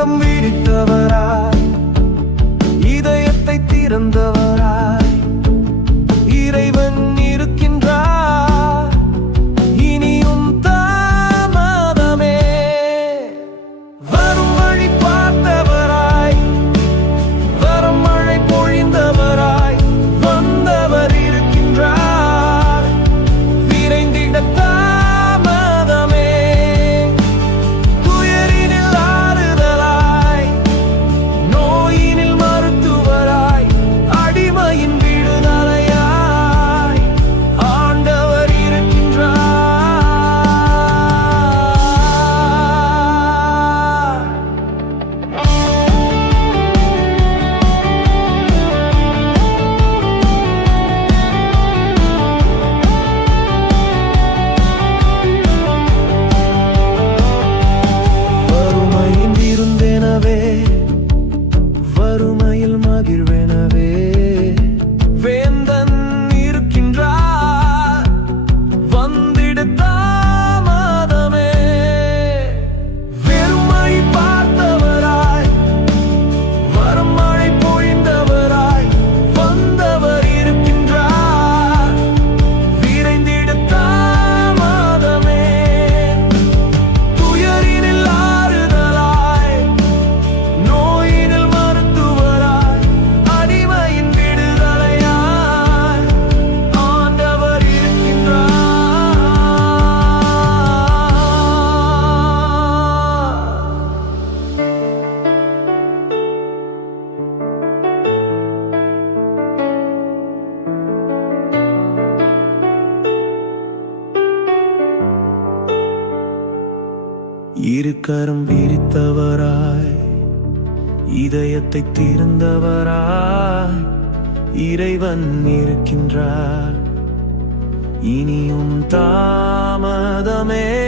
waarom weet ik இருக்கரம் விரித்தவராய் இதயத்தை திறந்தவராய் இறைவன் இருக்கின்றார். இனியும் தாமதமே